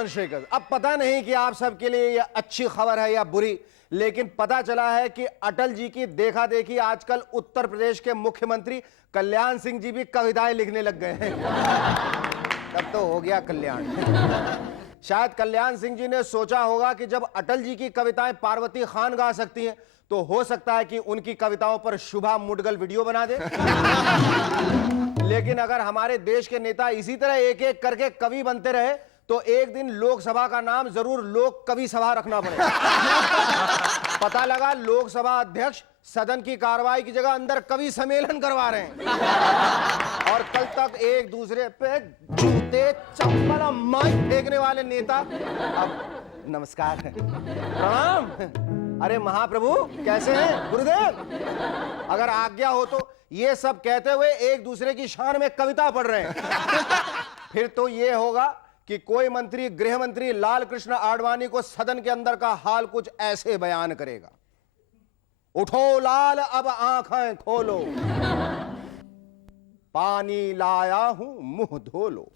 चंद्रशेखर, अब पता नहीं कि आप सबके लिए यह अच्छी खबर है या बुरी, लेकिन पता चला है कि अटल जी की देखा देखी आजकल उत्तर प्रदेश के मुख्यमंत्री कल्याण सिंह जी भी कविताएं लिखने लग गए हैं। तब तो हो गया कल्याण। शायद कल्याण सिंह जी ने सोचा होगा कि जब अटल जी की कविताएं पार्वती खान गा सकती हैं, तो हो सकता है कि उनकी कविताओं पर शुभा मुडगल वीडियो बना दे। लेकिन अगर हमारे देश के नेता इसी तरह एक एक करके कवि बनते रहे, तो एक दिन लोकसभा का नाम जरूर लोक कवि सभा रखना पड़ेगा। पता लगा लोकसभा अध्यक्ष सदन की कार्रवाई की जगह अंदर कवि सम्मेलन करवा रहे हैं। और कल तक एक दूसरे पे जूते चप्पल माई फेंकने वाले नेता अब नमस्कार प्रणाम, अरे महाप्रभु कैसे हैं गुरुदेव, अगर आज्ञा हो तो ये सब कहते हुए एक दूसरे की शान में कविता पढ़ रहे हैं। फिर तो ये होगा कि कोई मंत्री गृह मंत्री लाल कृष्ण आडवाणी को सदन के अंदर का हाल कुछ ऐसे बयान करेगा। उठो लाल अब आंखें खोलो, पानी लाया हूं मुंह धो लो।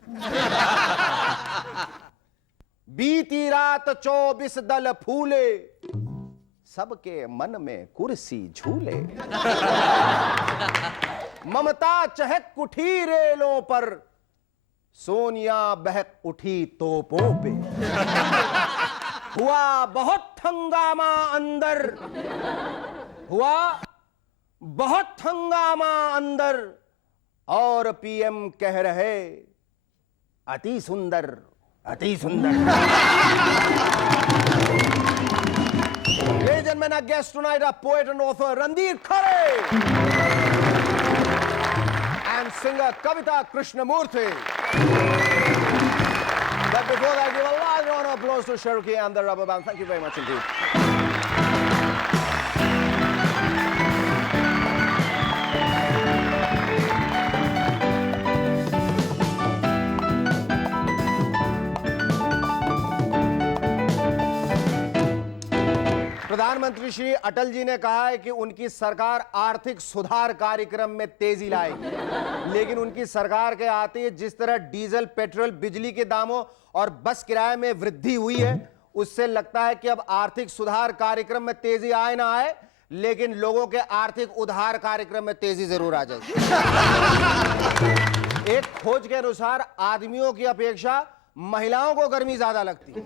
बीती रात 24 दल फूले, सबके मन में कुर्सी झूले। ममता चहक उठी रेलों पर, सोनिया बहक उठी तोपों पे। हुआ बहुत हंगामा अंदर, हुआ बहुत हंगामा अंदर, और पीएम कह रहे अति सुंदर अति सुंदर। Ladies and gentlemen, our guest tonight are poet and author Randir Khare and singer Kavita Krishnamurthy. But before that, give a large round of applause to Cherokee and the Rubber Band. Thank you very much indeed. प्रधानमंत्री श्री अटल जी ने कहा है कि उनकी सरकार आर्थिक सुधार कार्यक्रम में तेजी लाएगी, लेकिन उनकी सरकार के आते ही जिस तरह डीजल, पेट्रोल, बिजली के दामों और बस किराए में वृद्धि हुई है, उससे लगता है कि अब आर्थिक सुधार कार्यक्रम में तेजी आए ना आए, लेकिन लोगों के आर्थिक उद्धार कार्यक्रम में तेजी जरूर आ जाएगी। एक खोज के अनुसार आदमियों की अपेक्षा महिलाओं को गर्मी ज्यादा लगती है।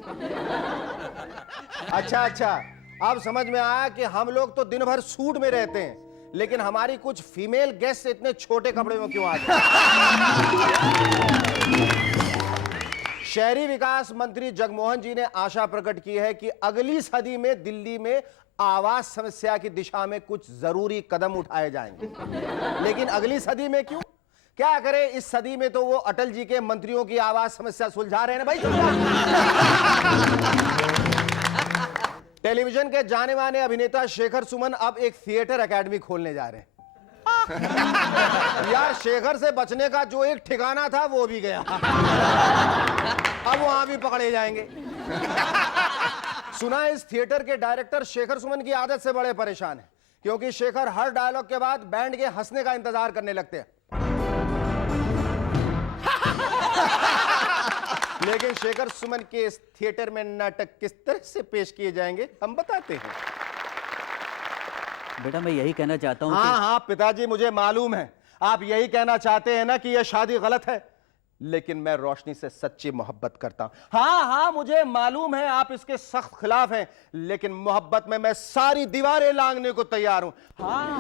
अच्छा, अब समझ में आया कि हम लोग तो दिन भर सूट में रहते हैं, लेकिन हमारी कुछ फीमेल गेस्ट इतने छोटे कपड़े में क्यों आते हैं? शहरी विकास मंत्री जगमोहन जी ने आशा प्रकट की है कि अगली सदी में दिल्ली में आवास समस्या की दिशा में कुछ जरूरी कदम उठाए जाएंगे। लेकिन अगली सदी में क्यों? क्या करें, इस सदी में तो वो अटल जी के मंत्रियों की आवास समस्या सुलझा रहे हैं भाई। टेलीविजन के जाने माने अभिनेता शेखर सुमन अब एक थिएटर एकेडमी खोलने जा रहे हैं। यार, शेखर से बचने का जो एक ठिकाना था वो भी गया, अब वहां भी पकड़े जाएंगे। सुना है इस थिएटर के डायरेक्टर शेखर सुमन की आदत से बड़े परेशान हैं, क्योंकि शेखर हर डायलॉग के बाद बैंड के हंसने का इंतजार करने लगते हैं। लेकिन शेखर सुमन के इस थिएटर में नाटक किस तरह से पेश किए जाएंगे हम बताते हैं। बेटा, मैं यही कहना चाहता हूँ। हाँ पिताजी, मुझे मालूम है आप यही कहना चाहते हैं ना कि यह शादी गलत है, लेकिन मैं रोशनी से सच्ची मोहब्बत करता हूं। हाँ, मुझे मालूम है आप इसके सख्त खिलाफ हैं, लेकिन मोहब्बत में मैं सारी दीवारें लांघने को तैयार हूं। हाँ,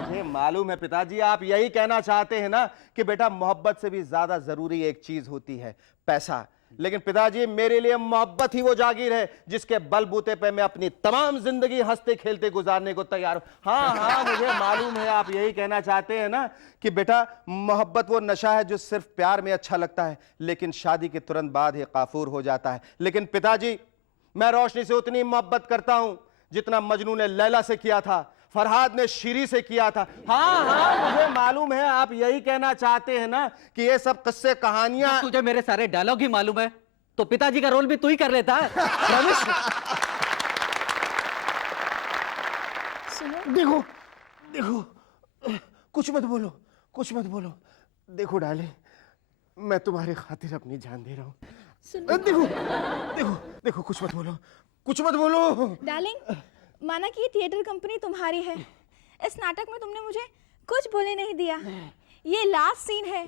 मुझे मालूम है पिताजी, आप यही कहना चाहते हैं ना कि बेटा मोहब्बत से भी ज्यादा जरूरी एक चीज होती है, पैसा। लेकिन पिताजी, मेरे लिए मोहब्बत ही वो जागीर है जिसके बलबूते पे मैं अपनी तमाम जिंदगी हंसते खेलते गुजारने को तैयार हूं। हाँ, मुझे मालूम है आप यही कहना चाहते हैं ना कि बेटा मोहब्बत वो नशा है जो सिर्फ प्यार में अच्छा लगता है, लेकिन शादी के तुरंत बाद ही काफूर हो जाता है। लेकिन पिताजी, मैं रोशनी से उतनी मोहब्बत करता हूं जितना मजनू ने लैला से किया था, फरहाद ने शीरी से किया था। हाँ, मुझे मालूम है आप यही कहना चाहते हैं ना कि ये सब किस्से कहानियां। तुझे मेरे सारे डायलॉग ही मालूम है, तो पिताजी का रोल भी तू ही कर लेता है। देखो, कुछ मत बोलो। देखो डाले, मैं तुम्हारी खातिर अपनी जान दे रहा हूं। देखो देखो देखो, कुछ मत बोलो, कुछ मत बोलो। डार्लिंग, माना कि ये थिएटर कंपनी तुम्हारी है, इस नाटक में तुमने मुझे कुछ बोले नहीं दिया। ये लास्ट सीन है,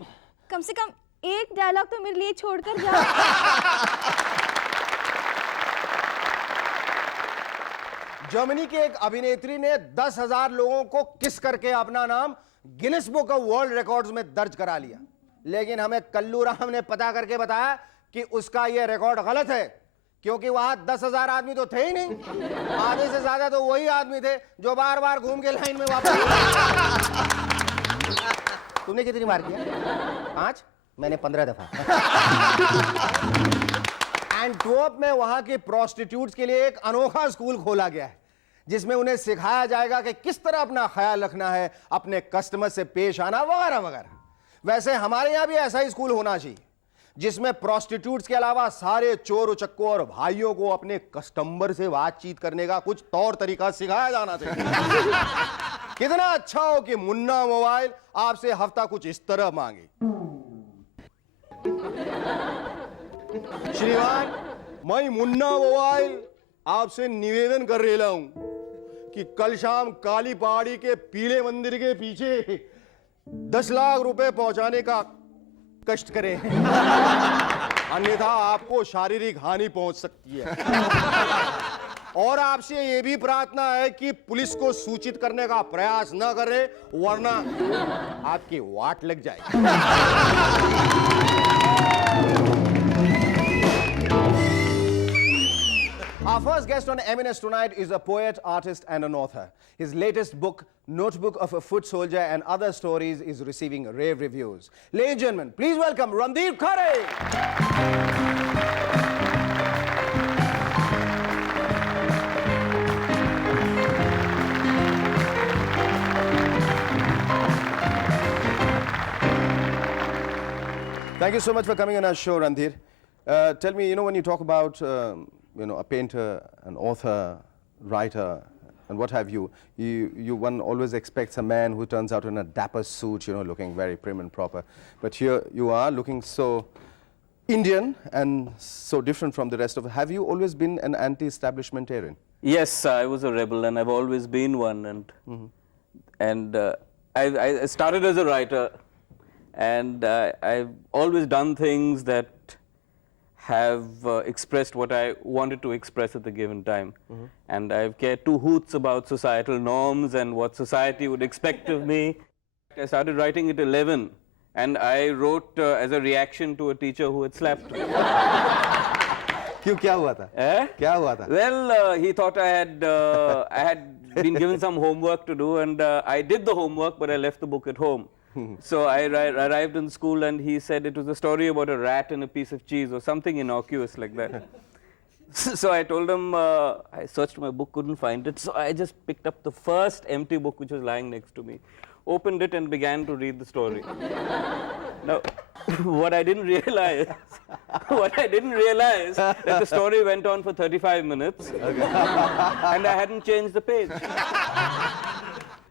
कम से कम एक डायलॉग तो मेरे लिए छोड़कर जाओ। जर्मनी के एक अभिनेत्री ने 10,000 लोगों को किस करके अपना नाम Guinness book of world records में दर्ज करा लिया, लेकिन हमें कल्लू राम ने पता करके बताया कि उसका यह रिकॉर्ड गलत है, क्योंकि वहां 10,000 आदमी तो थे ही नहीं, आधे से ज्यादा तो वही आदमी थे जो बार बार घूम के लाइन में वापस। तुमने कितनी बार किया? 5? मैंने 15 दफा। एंटवर्प में वहां के प्रोस्टिट्यूट्स के लिए एक अनोखा स्कूल खोला गया है, जिसमें उन्हें सिखाया जाएगा कि किस तरह अपना ख्याल रखना है, अपने कस्टमर से पेश आना वगैरह वगैरह। वैसे हमारे यहां भी ऐसा ही स्कूल होना चाहिए, जिसमें प्रोस्टिट्यूट्स के अलावा सारे चोर उचक्कों और भाइयों को अपने कस्टमर से बातचीत करने का कुछ तौर तरीका सिखाया जाना चाहिए। कितना अच्छा हो कि मुन्ना मोबाइल आपसे हफ्ता कुछ इस तरह मांगे, श्रीमान मैं मुन्ना मोबाइल आपसे निवेदन कर रहा हूं कि कल शाम काली पहाड़ी के पीले मंदिर के पीछे 10 लाख रुपए पहुंचाने का कष्ट करें, अन्यथा आपको शारीरिक हानि पहुंच सकती है। और आपसे यह भी प्रार्थना है कि पुलिस को सूचित करने का प्रयास न करें, वरना आपकी वाट लग जाएगी। Our first guest on M&S tonight is a poet, artist, and an author. His latest book, Notebook of a Foot Soldier and Other Stories, is receiving rave reviews. Ladies and gentlemen, please welcome Randhir Khare. Thank you so much for coming on our show, Randhir. Tell me, when you talk about a painter, an author, writer, and what have you, one always expects a man who turns out in a dapper suit, looking very prim and proper. But here you are, looking so Indian and so different from the rest of it. Have you always been an anti-establishmentarian? Yes, I was a rebel, and I've always been one. And I started as a writer, and I've always done things that have expressed what I wanted to express at the given time. And I've cared two hoots about societal norms and what society would expect of me. I started writing at 11, and I wrote as a reaction to a teacher who had slapped me. क्यों, क्या हुआ था? क्या हुआ था? Well, he thought I had been given some homework to do, and I did the homework, but I left the book at home. So I arrived in school, and he said it was a story about a rat and a piece of cheese or something innocuous like that. So I told him, I searched my book, couldn't find it, so I just picked up the first empty book which was lying next to me, opened it and began to read the story. Now, what I didn't realize that the story went on for 35 minutes, and I hadn't changed the page.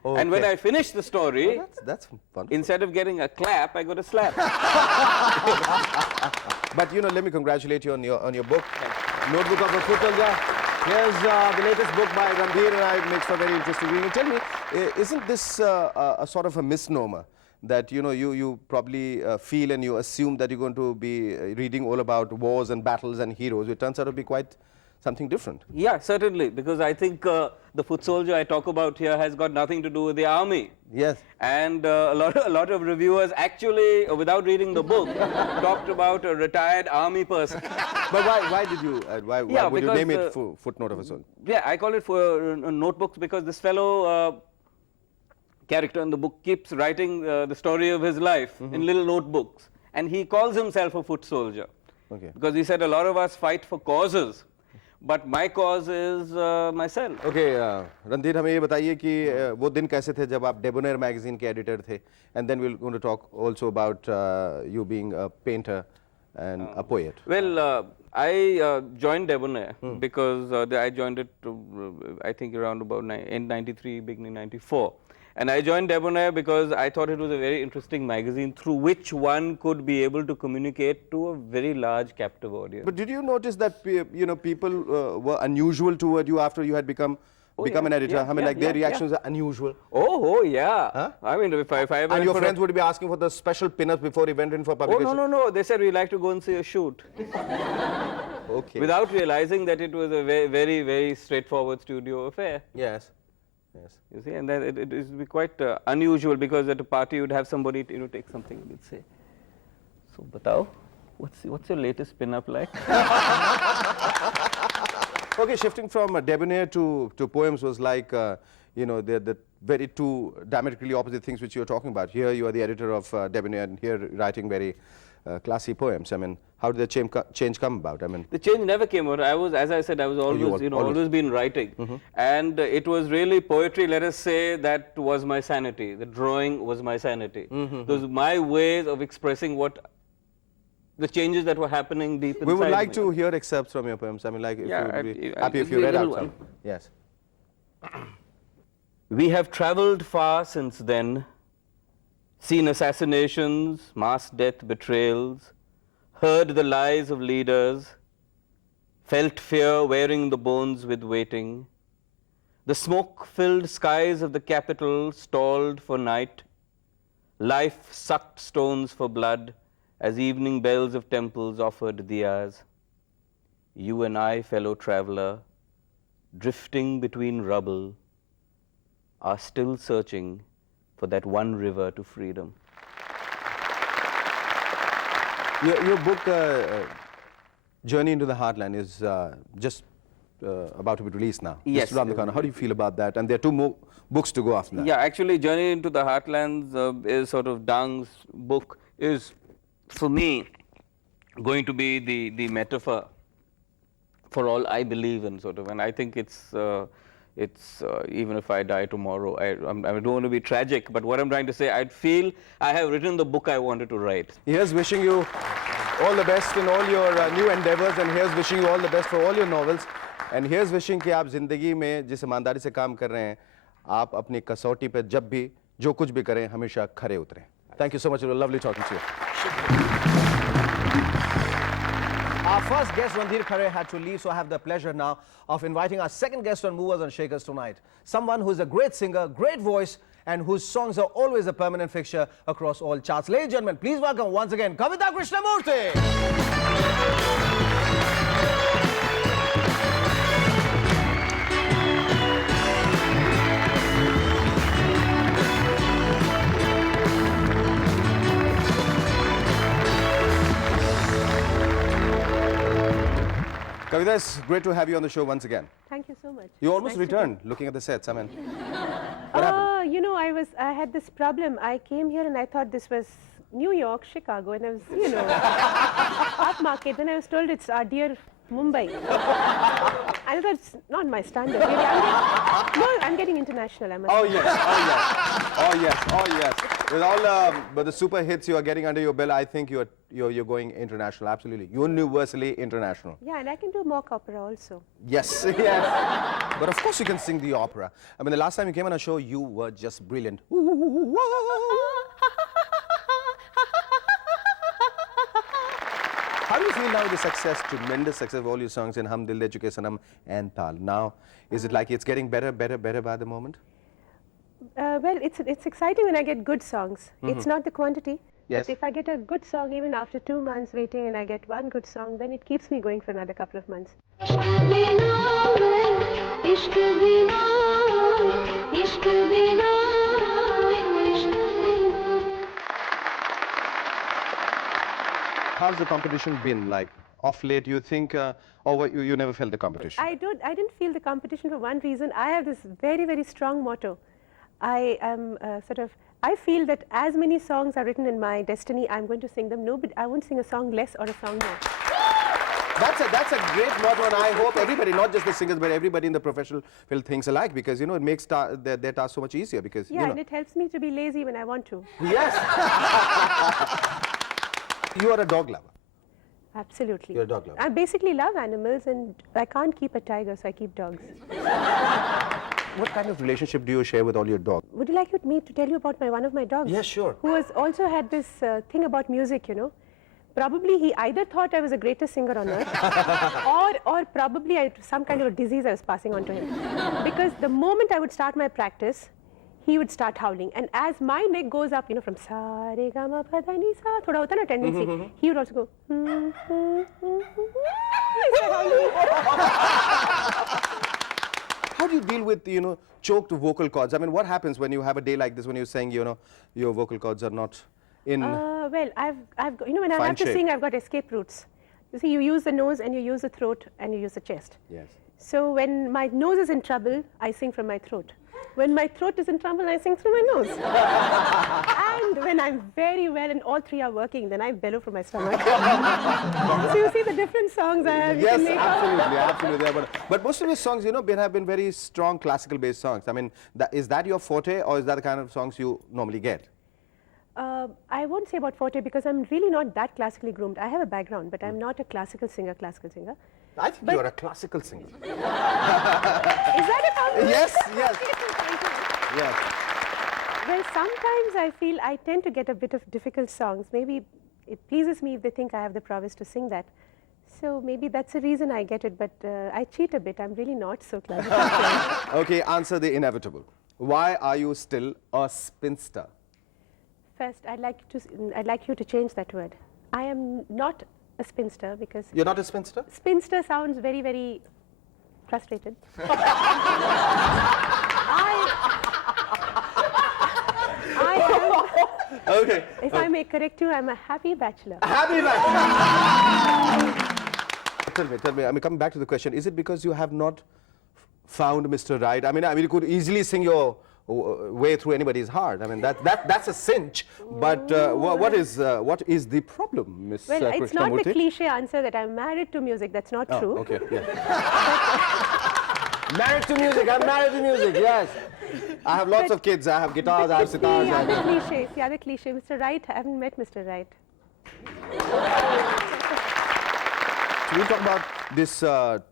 Okay. And when I finished the story, that's fun. Instead of getting a clap, I got a slap. But let me congratulate you on your book, Notebook of a Foot Soldier. Here's the latest book by Randhir, and it makes for very interesting reading. Tell me, isn't this a sort of a misnomer that you probably feel and you assume that you're going to be reading all about wars and battles and heroes? It turns out to be quite something different. Yeah, certainly, because I think the foot soldier I talk about here has got nothing to do with the army. Yes. And a lot of reviewers actually, without reading the book, talked about a retired army person. But why did you, why would you name it Footnote of a Soldier? Yeah, I call it for notebooks because this fellow character in the book keeps writing the story of his life in little notebooks. And he calls himself a foot soldier. Okay. Because he said a lot of us fight for causes. But my cause is myself. Okay, Randhir, हमें ये बताइए कि वो दिन कैसे थे जब आप Debonair magazine के editor थे, and then we're going to talk also about you being a painter and a poet. Well, I joined Debonair because I joined it, I think around about end 93, beginning 94, And I joined Debonair because I thought it was a very interesting magazine through which one could be able to communicate to a very large captive audience. But did you notice that people were unusual toward you after you had become yeah, an editor? yeah, I mean, yeah, like their yeah, reactions are unusual. Oh, yeah. Huh? I mean, if I ever And went your for a- friends would be asking for the special pinups before he went in for Oh, publication. no. They said we like to go and see a shoot. Okay. Without realizing that it was a very, very, very straightforward studio affair. Yes. You see, and that it is be quite unusual because at a party you'd have somebody take something and they'd say, "So, batao, what's your latest pin-up like?" Okay, shifting from Debonair to poems was like, the very two diametrically opposite things which you were talking about. Here you are the editor of Debonair, and here writing very classy poems. I mean, how did the change come about? I mean, The change never came out. As I said, I was always, always been writing. And it was really poetry, let us say, that was my sanity. The drawing was my sanity. Those my ways of expressing the changes that were happening deep inside we would like me. to hear excerpts from your poems. I mean, like, if Yeah, you would be I- happy if I'll you be read a out little some. Yes. We have traveled far since then, seen assassinations, mass death, betrayals, heard the lies of leaders, felt fear wearing the bones with waiting. The smoke-filled skies of the capital stalled for night. Life sucked stones for blood as evening bells of temples offered diyas. You and I, fellow traveler, drifting between rubble, are still searching for that one river to freedom. Your book, Journey into the Heartland, is just about to be released now. Yes. Just around the corner. How do you feel about that? And there are two more books to go after that. Yeah, actually, Journey into the Heartlands is sort of Dang's book, is for me going to be the metaphor for all I believe in, sort of. And I think it's even if I die tomorrow, I don't want to be tragic, but what I'm trying to say, I'd feel I have written the book I wanted to write. Here's wishing you all the best in all your new endeavors, and here's wishing you all the best for all your novels. And here's wishing कि आप जिंदगी में जिस ईमानदारी से काम कर रहे हैं, आप अपनी कसौटी पे जब भी जो कुछ भी करें हमेशा खरे उतरें. Thank you so much. It was lovely talking to you. Our first guest, Randhir Khare, had to leave, so I have the pleasure now of inviting our second guest on Movers and Shakers tonight. Someone who's a great singer, great voice, and whose songs are always a permanent fixture across all charts. Ladies and gentlemen, please welcome once again Kavita Krishnamurthy. Kavita, it's great to have you on the show once again. Thank you so much. You almost Nice to be- returned looking at the sets. I mean, what happened? You know, I had this problem. I came here and I thought this was New York, Chicago, and I was, upmarket. Then I was told it's our dear Mumbai. I thought it's not my standard. Really. I'm getting international. I must Oh say. yes, oh yes. With all but the super hits you are getting under your belt, I think you're going international. Absolutely, universally international. Yeah, and I can do mock opera also. Yes, yes. But of course you can sing the opera. I mean, the last time you came on a show, you were just brilliant. How do you feel now with the success, tremendous success of all your songs in Hum Dil De Chuke Sanam and Tal? Now, is it like it's getting better by the moment? Well, it's exciting when I get good songs. It's not the quantity. Yes. But if I get a good song, even after 2 months waiting, and I get one good song, then it keeps me going for another couple of months. How's the competition been like? Off late, you think, or you never felt the competition? I didn't feel the competition for one reason. I have this very, very strong motto. I am I feel that as many songs are written in my destiny, I'm going to sing them. I won't sing a song less or a song more. That's a great motto, and I hope everybody, not just the singers, but everybody in the professional field thinks alike, because, it makes their task so much easier, because, Yeah, and it helps me to be lazy when I want to. Yes. You are a dog lover. Absolutely. You're a dog lover. I basically love animals, and I can't keep a tiger, so I keep dogs. what kind of relationship do you share with all your dogs? Would you like me to tell you about one of my dogs? Yes, sure. Who has also had this thing about music, you know. Probably he either thought I was the greatest singer on earth, or probably some kind of a disease I was passing on to him. Because the moment I would start my practice, he would start howling. And as my neck goes up, you know, from sa re ga ma pa da ni sa, thoda hota na tendency, he would also go. How do you deal with, you know, choked vocal cords? I mean, what happens when you have a day like this when you're saying, you know, your vocal cords are not in... Well, I've got, you know, when I have to shape. sing, I've got escape routes. You see, you use the nose and you use the throat and you use the chest. Yes. So when my nose is in trouble, I sing from my throat. When my throat is in trouble, I sing through my nose. And when I'm very well and all three are working, then I bellow from my stomach. So you see the different songs I have. Yes, absolutely. But most of your songs, you know, have been very strong classical-based songs. I mean, is that your forte, or is that the kind of songs you normally get? I won't say about forte because I'm really not that classically groomed. I have a background, but I'm not a classical singer. I think you're a classical singer. Is that a compliment? Yes. Thank you. Yes. Well, sometimes I feel I tend to get a bit of difficult songs. Maybe it pleases me if they think I have the prowess to sing that. So maybe that's the reason I get it, but I cheat a bit. I'm really not so classical. Okay, answer the inevitable. Why are you still a spinster? First, I'd like you to change that word. I am not a spinster because You're not a spinster? spinster sounds very, very frustrated. I am, Okay. if I may correct you, I'm a happy bachelor. Happy back. Tell me, I mean, coming back to the question, is it because you have not found Mr. Right? I mean, you could easily sing your way through anybody's heart. I mean, that's a cinch. But what is the problem, Miss Well, it's not the Krishnamurthy? cliche answer that I'm married to music. That's not true. Okay, yeah. Married to music, I'm married to music, yes. I have lots of kids, I have guitars, I have sitars. The other cliche, Mr. Right, I haven't met Mr. Right. So we talk about this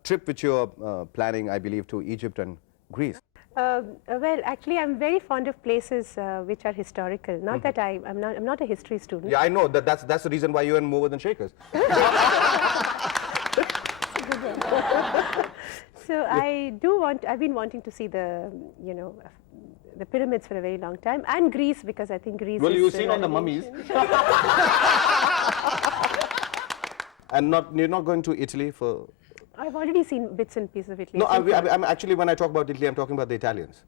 trip which you're planning, I believe, to Egypt and Greece. Well, actually, I'm very fond of places which are historical. Not that I'm not a history student. Yeah, I know, that's the reason why you earn more than Shekhars. So I've been wanting to see the, you know, the pyramids for a very long time, and Greece, because I think Greece is... Well, you've seen all the mummies. And you're not going to Italy for... I've already seen bits and pieces of Italy. No, I'm actually, when I talk about Italy, I'm talking about the Italians.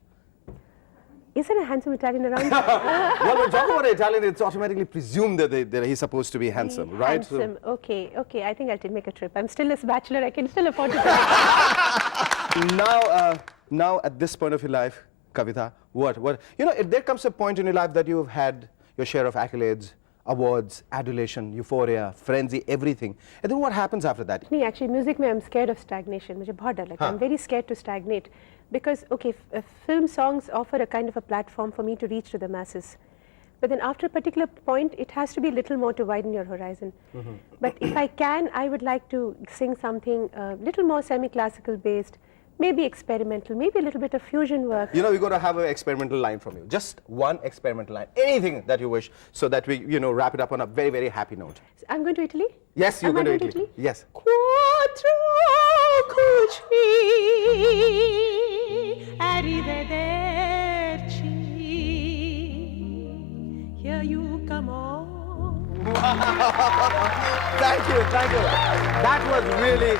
Is there a handsome Italian around? Well, when talking about an Italian, it's automatically presumed that he's supposed to be handsome, right? Handsome, okay. I think I'll make a trip. I'm still a bachelor, I can still afford to go. Now, at this point of your life, Kavita, what? You know, there comes a point in your life that you've had your share of accolades, awards, adulation, euphoria, frenzy, everything. And then what happens after that? Actually, music mein I'm scared of stagnation. I'm very scared to stagnate. Because, okay, film songs offer a kind of a platform for me to reach to the masses. But then after a particular point, it has to be a little more to widen your horizon. But if I can, I would like to sing something a little more semi-classical based, maybe experimental, maybe a little bit of fusion work. You know, we're going to have an experimental line from you. Just one experimental line. Anything that you wish, so that we, you know, wrap it up on a very, very happy note. I'm going to Italy? Yes, you're Am I going to Italy. Italy? Yes. Quattro cuci, arrivederci. Here you come on. Thank you. That was really...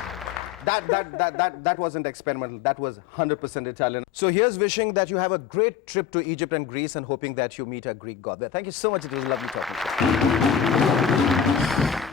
That wasn't experimental, that was 100% Italian. So here's wishing that you have a great trip to Egypt and Greece and hoping that you meet a Greek god there. Thank you so much, it was lovely talking to you.